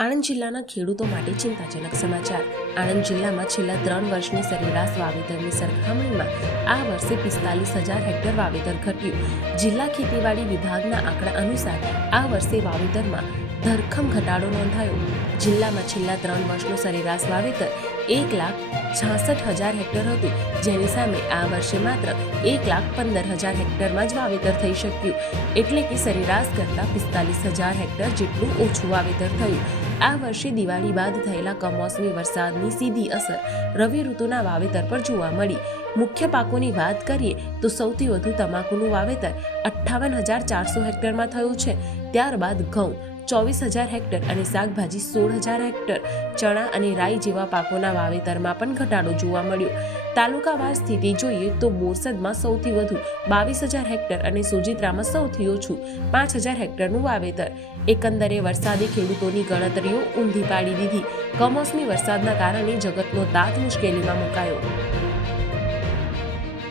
આણંદ જિલ્લાના ખેડૂતો માટે ચિંતાજનક સમાચાર। આણંદ જિલ્લામાં છેલ્લા 3 વર્ષની સરેરાશ વાવેતરની સરખામણીમાં આ વર્ષે 45,000 હેક્ટર વાવેતર ઘટ્યું। જિલ્લા ખેતીવાડી વિભાગના આંકડા અનુસાર આ વર્ષે વાવેતરમાં ધરખમ ઘટાડો નોંધાયો। જિલ્લામાં છેલ્લા 3 વર્ષનું સરેરાશ વાવેતર 1,66,000 હેક્ટર હતું, જેની સામે આ વર્ષે માત્ર 1,15,000 હેક્ટરમાં જ વાવેતર થઈ શક્યું, એટલે કે સરેરાશ કરતાં 45,000 હેક્ટર જેટલું ઓછું વાવેતર થયું। આ વર્ષે દિવાળી બાદ થયેલા કમોસમી વરસાદની સીધી અસર રવિ ઋતુના વાવેતર પર જોવા મળી। મુખ્ય પાકોની વાત કરીએ તો સૌથી વધુ તમાકુનું વાવેતર 58,400 હેક્ટરમાં થયું છે, ત્યારબાદ ઘઉં 24,000 હેક્ટર અને શાકભાજી 16,000 હેક્ટર, ચણા અને રાઈ જેવા પાકોના વાવેતરમાં પણ ઘટાડો જોવા મળ્યો। તાલુકાવાર સ્થિતિ જોઈએ તો બોરસદમાં સૌથી વધુ 22,000 હેક્ટર અને સોજિત્રામાં સૌથી ઓછું 5,000 હેક્ટરનું વાવેતર। એકંદરે વરસાદે ખેડૂતોની ગણતરીઓ ઊંધી પાડી દીધી। કમોસમી વરસાદના કારણે જગતનો તાત મુશ્કેલીમાં મુકાયો।